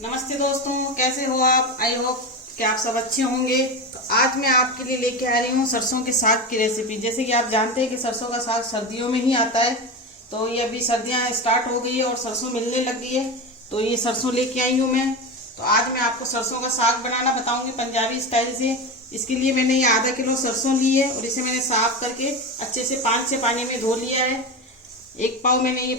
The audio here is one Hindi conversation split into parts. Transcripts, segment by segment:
नमस्ते दोस्तों, कैसे हो आप। आई होप कि आप सब अच्छे होंगे। तो आज मैं आपके लिए लेके आ रही हूँ सरसों के साग की रेसिपी। जैसे कि आप जानते हैं कि सरसों का साग सर्दियों में ही आता है। तो ये अभी सर्दियाँ स्टार्ट हो गई है और सरसों मिलने लग गई है। तो ये सरसों लेके आई हूँ मैं। तो आज मैं आपको सरसों का साग बनाना बताऊंगी पंजाबी स्टाइल से। इसके लिए मैंने ये आधा किलो सरसों ली है और इसे मैंने साफ करके अच्छे से 5-6 पानी में धो लिया है। एक पाव मैंने ये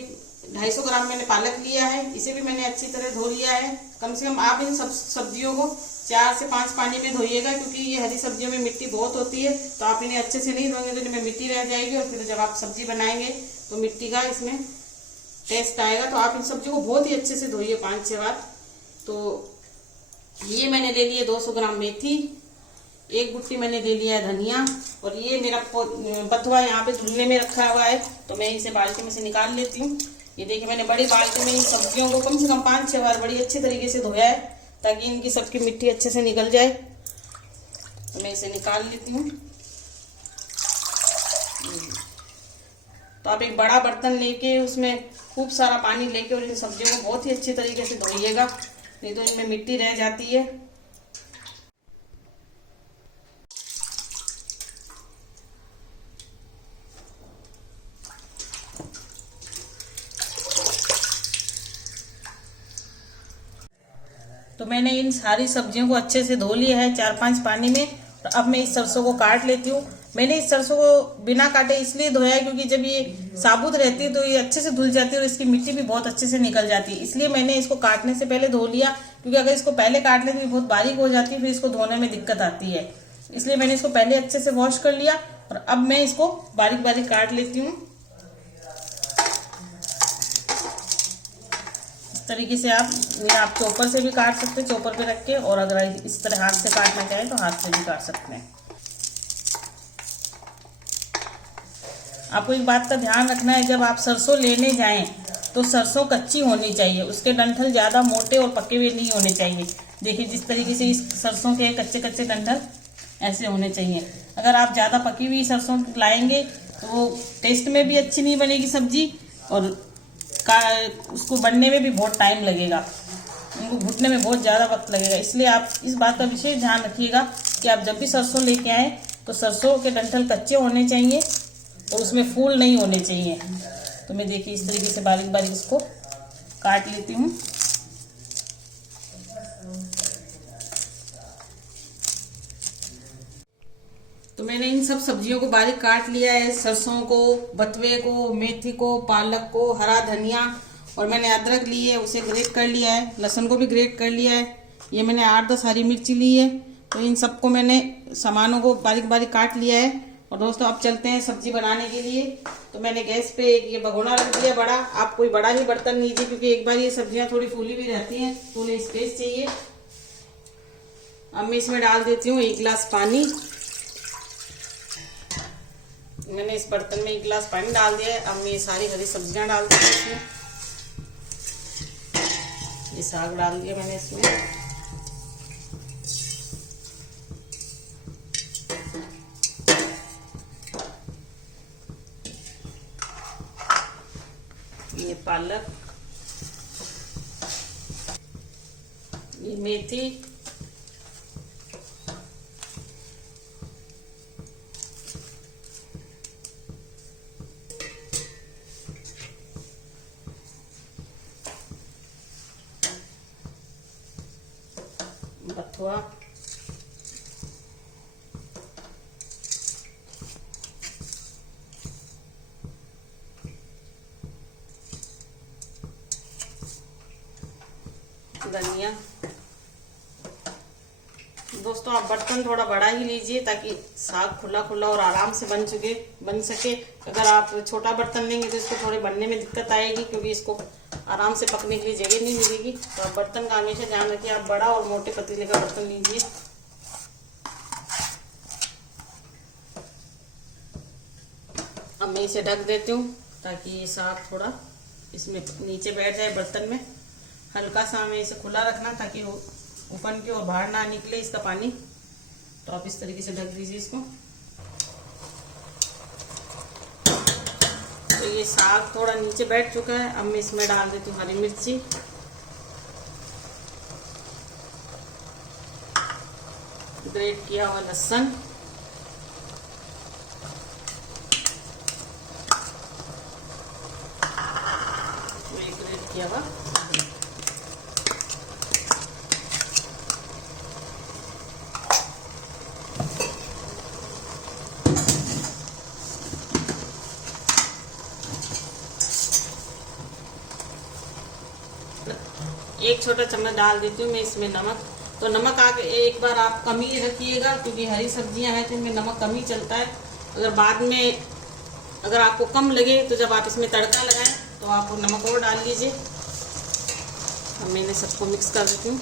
250 ग्राम मैंने पालक लिया है, इसे भी मैंने अच्छी तरह धो लिया है। कम से कम आप इन सब सब्जियों को 4 से 5 पानी में धोइएगा, क्योंकि ये हरी सब्जियों में मिट्टी बहुत होती है। तो आप इन्हें अच्छे से नहीं धोएंगे तो इनमें मिट्टी रह जाएगी और फिर जब आप सब्जी बनाएंगे तो मिट्टी का इसमें टेस्ट आएगा। तो आप इन सब्जियों को बहुत ही अच्छे से धोइए 5-6 बार। तो ये मैंने ले लिए 200 ग्राम मेथी, एक गुट्टी मैंने ले लिया है धनिया, और ये मेरा बथुआ यहाँ पे धुलने में रखा हुआ है। तो मैं इसे बाल्टी में से निकाल लेती हूँ। ये देखिए मैंने बड़ी बाल्टी में इन सब्जियों को कम से कम 5-6 बार बड़ी अच्छे तरीके से धोया है, ताकि इनकी सबकी मिट्टी अच्छे से निकल जाए। तो मैं इसे निकाल लेती हूँ। तो आप एक बड़ा बर्तन लेके उसमें खूब सारा पानी लेके और इन सब्जियों को बहुत ही अच्छी तरीके से धोइएगा, नहीं तो इनमें मिट्टी रह जाती है। तो मैंने इन सारी सब्जियों को अच्छे से धो लिया है 4-5 पानी में। तो अब मैं इस सरसों को काट लेती हूँ। मैंने इस सरसों को बिना काटे इसलिए धोया है क्योंकि जब ये साबुत रहती है तो ये अच्छे से धुल जाती है और इसकी मिट्टी भी बहुत अच्छे से निकल जाती है। इसलिए मैंने इसको काटने से पहले धो लिया, क्योंकि अगर इसको पहले काट ले तो ये बहुत बारीक हो जाती है, फिर इसको धोने में दिक्कत आती है। इसलिए मैंने इसको पहले अच्छे से वॉश कर लिया और अब मैं इसको बारीक बारीक काट लेती हूँ। तरीके से आप चॉपर से भी काट सकते हैं, चॉपर पे रख के, और अगर इस तरह हाथ से काटना चाहे तो हाथ से भी काट सकते हैं। आपको एक बात का ध्यान रखना है, जब आप सरसों लेने जाएं तो सरसों कच्ची होनी चाहिए, उसके डंठल ज्यादा मोटे और पके हुए नहीं होने चाहिए। देखिए जिस तरीके से इस सरसों के कच्चे कच्चे डंठल ऐसे होने चाहिए। अगर आप ज्यादा पकी हुई सरसों लाएंगे तो वो टेस्ट में भी अच्छी नहीं बनेगी सब्जी, और उसको बनने में भी बहुत टाइम लगेगा, उनको घुटने में बहुत ज़्यादा वक्त लगेगा। इसलिए आप इस बात का विशेष ध्यान रखिएगा कि आप जब भी सरसों लेके आए तो सरसों के डंठल कच्चे होने चाहिए और उसमें फूल नहीं होने चाहिए। तो मैं देखिए इस तरीके से बारीक बारीक इसको काट लेती हूँ। तो मैंने इन सब सब्जियों को बारीक काट लिया है, सरसों को, बथुए को, मेथी को, पालक को, हरा धनिया, और मैंने अदरक ली है उसे ग्रेट कर लिया है, लहसुन को भी ग्रेट कर लिया है। ये मैंने 8-10 हरी मिर्ची ली है। तो इन सबको मैंने सामानों को बारीक बारीक काट लिया है। और दोस्तों अब चलते हैं सब्जी बनाने के लिए। तो मैंने गैस पे एक ये भगोना रख दिया बड़ा। आप कोई बड़ा ही बर्तन लीजिए, क्योंकि एक बार ये सब्जियां थोड़ी फूली भी रहती हैं तो उन्हें स्पेस चाहिए। अब मैं इसमें डाल देती हूँ 1 गिलास पानी। मैंने इस बर्तन में 1 गिलास पानी डाल दिया है। अब मैं ये सारी हरी सब्जियां डाल दी इसमें। ये साग डाल दिया मैंने इसमें। ये पालक, ये मेथी, बथुआ, धनिया। दोस्तों आप बर्तन थोड़ा बड़ा ही लीजिए ताकि साग खुला खुला और आराम से बन सके। अगर आप छोटा बर्तन लेंगे तो इसको थोड़े बनने में दिक्कत आएगी, क्योंकि इसको आराम से पकने के लिए जगह नहीं मिलेगी। तो आप बर्तन का हमेशा ध्यान रखिए, आप बड़ा और मोटे पतीले का बर्तन लीजिए। अब मैं इसे ढक देती हूँ ताकि ये साग थोड़ा इसमें नीचे बैठ जाए बर्तन में। हल्का सा हमें इसे खुला रखना ताकि वो ऊपर की ओर बाहर ना निकले इसका पानी। तो आप इस तरीके से ढक दीजिए इसको। तो ये साग थोड़ा नीचे बैठ चुका है। अब मैं इसमें डाल देती हूँ हरी मिर्ची। ग्रेट किया हुआ लहसुन, ग्रेट किया हुआ एक छोटा चम्मच डाल देती हूँ मैं इसमें नमक। तो नमक आगे एक बार आप कम ही रखिएगा, क्योंकि हरी सब्जियां हैं तो इनमें नमक कम ही चलता है। अगर बाद में अगर आपको कम लगे तो जब आप इसमें तड़का लगाएं तो आप नमक और डाल लीजिए। अब मैंने सबको मिक्स कर देती हूँ।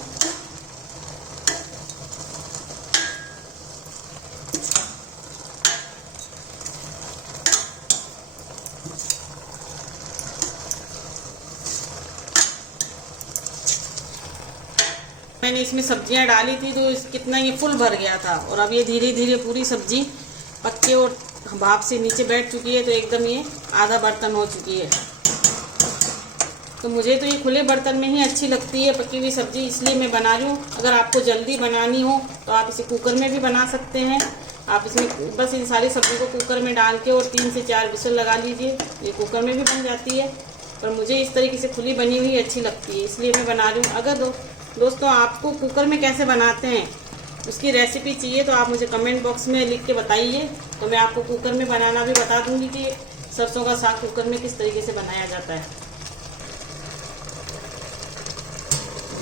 मैंने इसमें सब्जियां डाली थी तो कितना ये फुल भर गया था, और अब ये धीरे धीरे पूरी सब्जी पक के और भाप से नीचे बैठ चुकी है, तो एकदम ये आधा बर्तन हो चुकी है। तो मुझे तो ये खुले बर्तन में ही अच्छी लगती है पकी हुई सब्जी, इसलिए मैं बना रही हूँ। अगर आपको जल्दी बनानी हो तो आप इसे कुकर में भी बना सकते हैं। आप इसमें बस इन सारी सब्जी को कुकर में डाल के और 3 से 4 विसल लगा लीजिए, ये कुकर में भी बन जाती है। पर मुझे इस तरीके से खुली बनी हुई अच्छी लगती है, इसलिए मैं बना रही हूँ। अगर दोस्तों आपको कुकर में कैसे बनाते हैं उसकी रेसिपी चाहिए तो आप मुझे कमेंट बॉक्स में लिख के बताइए, तो मैं आपको कुकर में बनाना भी बता दूंगी कि सरसों का साग कुकर में किस तरीके से बनाया जाता है।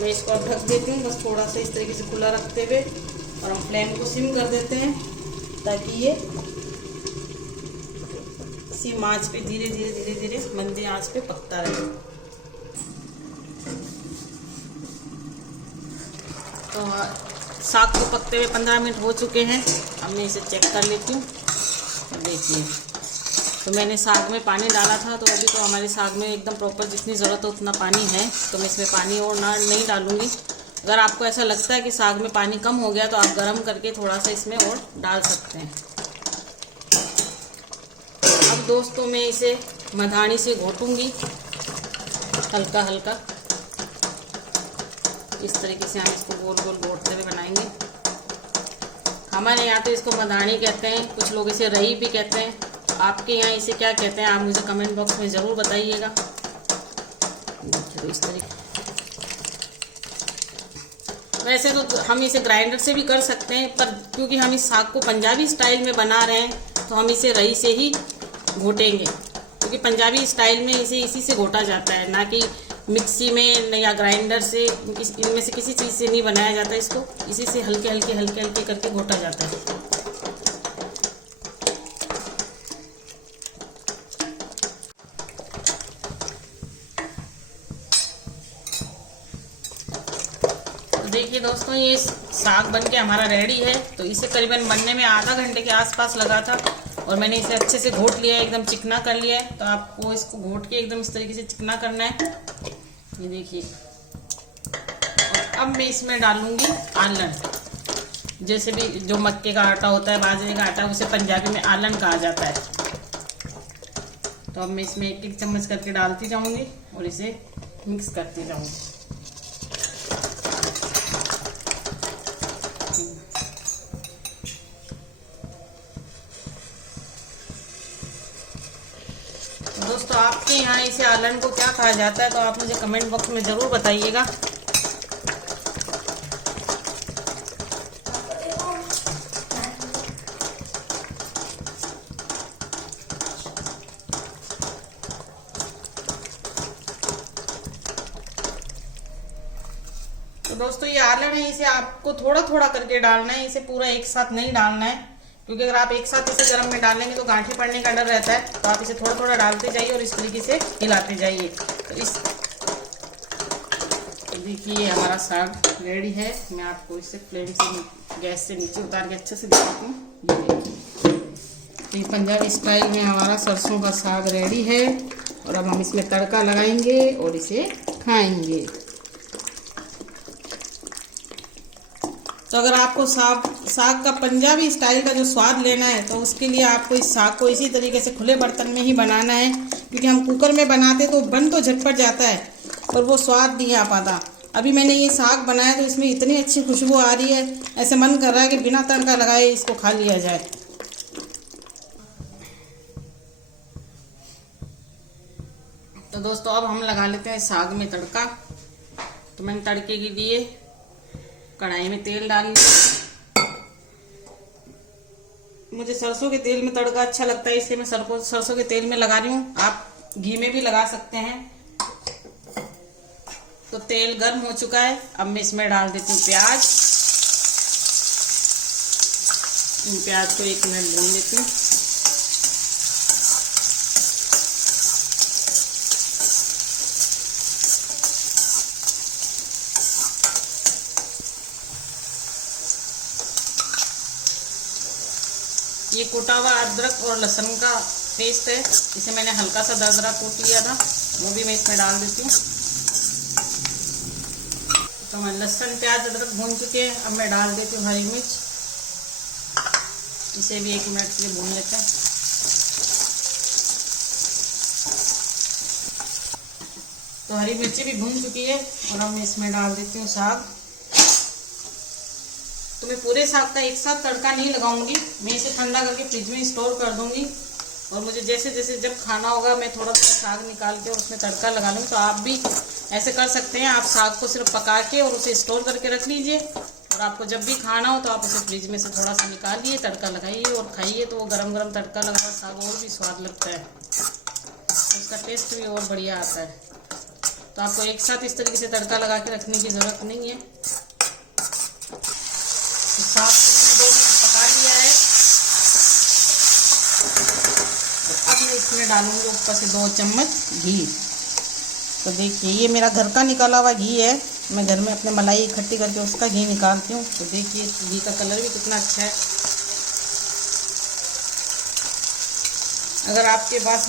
मैं इसको अब ढक देती हूँ, बस थोड़ा सा इस तरीके से खुला रखते हुए, और हम फ्लेम को सिम कर देते हैं ताकि ये सिम आंच पे धीरे धीरे धीरे धीरे मंदी आंच पे पकता रहे। तो साग को पकते हुए 15 मिनट हो चुके हैं। अब मैं इसे चेक कर लेती हूँ। देखिए, तो मैंने साग में पानी डाला था, तो अभी तो हमारे साग में एकदम प्रॉपर जितनी ज़रूरत है उतना पानी है, तो मैं इसमें पानी और नहीं डालूँगी। अगर आपको ऐसा लगता है कि साग में पानी कम हो गया तो आप गर्म करके थोड़ा सा इसमें और डाल सकते हैं। अब दोस्तों मैं इसे मधानी से घोटूँगी हल्का हल्का, इस तरीके से हम इसको गोल गोल घोटते हुए बनाएंगे। हमारे यहाँ तो इसको मधानी कहते हैं, कुछ लोग इसे रही भी कहते हैं। आपके यहाँ इसे क्या कहते हैं आप मुझे कमेंट बॉक्स में ज़रूर बताइएगा। तो इस तरीके, वैसे तो हम इसे ग्राइंडर से भी कर सकते हैं, पर क्योंकि हम इस साग को पंजाबी स्टाइल में बना रहे हैं तो हम इसे रही से ही घोटेंगे, क्योंकि पंजाबी स्टाइल में इसे इसी से घोटा जाता है, ना कि मिक्सी में या ग्राइंडर से। इनमें से किसी चीज़ से नहीं बनाया जाता, इसको इसी से हल्के हल्के करके घोटा जाता है। तो देखिए दोस्तों, ये साग बन के हमारा रेडी है। तो इसे करीबन बनने में आधा घंटे के आसपास लगा था, और मैंने इसे अच्छे से घोट लिया है, एकदम चिकना कर लिया है। तो आपको इसको घोट के एकदम इस तरीके से चिकना करना है, ये देखिए। और अब मैं इसमें डालूंगी आलन, जैसे भी जो मक्के का आटा होता है, बाजरे का आटा, उसे पंजाबी में आलन कहा जाता है। तो अब मैं इसमें 1-1 चम्मच करके डालती जाऊंगी और इसे मिक्स करती जाऊंगी। दोस्तों आपके यहाँ इसे आलन को क्या कहा जाता है तो आप मुझे कमेंट बॉक्स में ज़रूर बताइएगा। तो दोस्तों ये आलन है, इसे आपको थोड़ा थोड़ा करके डालना है, इसे पूरा एक साथ नहीं डालना है, क्योंकि अगर आप एक साथ इसे गर्म में डालेंगे तो गांठें पड़ने का डर रहता है। तो आप इसे थोड़ा थोड़ा डालते जाइए और इस तरीके से हिलाते जाइए। तो इस देखिए हमारा साग रेडी है। मैं आपको इससे फ्लेम से गैस से नीचे उतार के अच्छे से दिखाती हूँ। ये देखिए, तो पंजाबी स्टाइल में हमारा सरसों का साग रेडी है, और अब हम इसमें तड़का लगाएंगे और इसे खाएंगे। तो अगर आपको साग का पंजाबी स्टाइल का जो स्वाद लेना है तो उसके लिए आपको इस साग को इसी तरीके से खुले बर्तन में ही बनाना है, क्योंकि हम कुकर में बनाते तो बन तो झटपट जाता है पर वो स्वाद नहीं आ पाता। अभी मैंने ये साग बनाया तो इसमें इतनी अच्छी खुशबू आ रही है, ऐसे मन कर रहा है कि बिना तड़का लगाए इसको खा लिया जाए। तो दोस्तों अब हम लगा लेते हैं साग में तड़का। तो मैंने तड़के के लिए कढ़ाई में तेल डाल लिया। मुझे सरसों के तेल में तड़का अच्छा लगता है, इसलिए मैं सरसों के तेल में लगा रही हूँ। आप घी में भी लगा सकते हैं। तो तेल गर्म हो चुका है, अब मैं इसमें डाल देती हूँ प्याज। इन प्याज को 1 मिनट भून लेती हूँ। ये कूटा हुआ अदरक और लहसुन का पेस्ट है, इसे मैंने हल्का सा दरदरा कूट लिया था, वो भी मैं इसमें डाल देती हूँ। तो मैं लहसुन प्याज अदरक भून चुके हैं, अब मैं डाल देती हूँ हरी मिर्च। इसे भी 1 मिनट के लिए भून लेते हैं। तो हरी मिर्ची भी भून चुकी है और अब मैं इसमें डाल देती हूँ साग। तो मैं पूरे साग का एक साथ तड़का नहीं लगाऊंगी, मैं इसे ठंडा करके फ्रिज में स्टोर कर दूंगी। और मुझे जैसे जैसे जब खाना होगा मैं थोड़ा सा साग निकाल के और उसमें तड़का लगा लूँगी। तो आप भी ऐसे कर सकते हैं। आप साग को सिर्फ पका के और उसे स्टोर करके रख लीजिए, और आपको जब भी खाना हो तो आप उसे फ्रिज में से थोड़ा सा निकालिए, तड़का लगाइए और खाइए। तो वो गरम गरम तड़का लगा हुआ साग और भी स्वाद लगता है, उसका टेस्ट भी और बढ़िया आता है। तो आपको एक साथ इस तरीके से तड़का लगा के रखने की ज़रूरत नहीं है। साग को मैंने 2 मिनट पका लिया है। अब मैं इसमें डालूंगी ऊपर से 2 चम्मच घी। तो देखिए ये मेरा घर का निकाला हुआ घी है, मैं घर में अपने मलाई इकट्ठी करके उसका घी निकालती हूँ। तो देखिए घी का कलर भी कितना अच्छा है। अगर आपके पास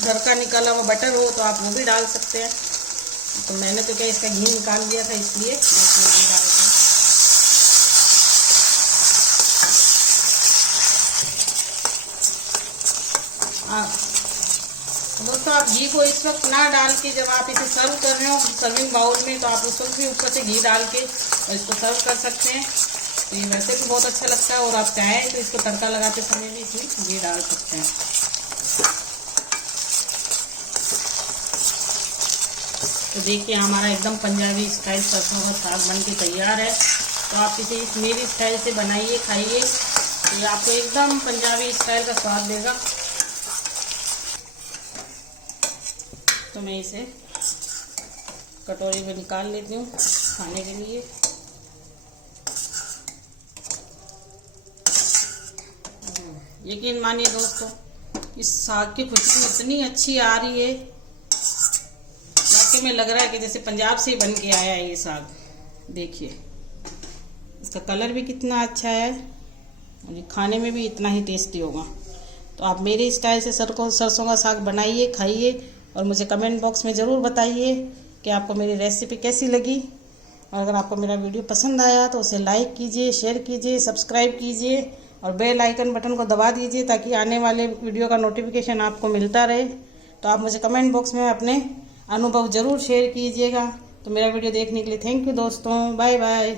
घर का निकाला हुआ बटर हो तो आप वो भी डाल सकते हैं। तो मैंने तो क्या इसका घी निकाल दिया था, इसलिए इसमें घी डाल दिया। दोस्तों आप घी को इस वक्त ना डाल के, जब आप इसे सर्व कर रहे हो सर्विंग बाउल में, तो आप उस वक्त भी ऊपर से घी डाल के और इसको सर्व कर सकते हैं। तो ये वैसे भी बहुत अच्छा लगता है, और आप चाहें तो इसको तड़का लगाते समय भी इसमें घी डाल सकते हैं। तो देखिए हमारा एकदम पंजाबी स्टाइल सरसों का साग बन के तैयार है। तो आप इसे इस मेरी स्टाइल से बनाइए, खाइए, तो ये आपको एकदम पंजाबी स्टाइल का स्वाद देगा। तो मैं इसे कटोरी में निकाल लेती हूँ खाने के लिए। यकीन मानिए दोस्तों, इस साग की खुशबू इतनी अच्छी आ रही है, वाकई में लग रहा है कि जैसे पंजाब से ही बन के आया है ये साग। देखिए इसका कलर भी कितना अच्छा है और ये खाने में भी इतना ही टेस्टी होगा। तो आप मेरे स्टाइल से सरसों का साग बनाइए, खाइए, और मुझे कमेंट बॉक्स में ज़रूर बताइए कि आपको मेरी रेसिपी कैसी लगी। और अगर आपको मेरा वीडियो पसंद आया तो उसे लाइक कीजिए, शेयर कीजिए, सब्सक्राइब कीजिए और बेल आइकन बटन को दबा दीजिए, ताकि आने वाले वीडियो का नोटिफिकेशन आपको मिलता रहे। तो आप मुझे कमेंट बॉक्स में अपने अनुभव ज़रूर शेयर कीजिएगा। तो मेरा वीडियो देखने के लिए थैंक यू दोस्तों, बाय बाय।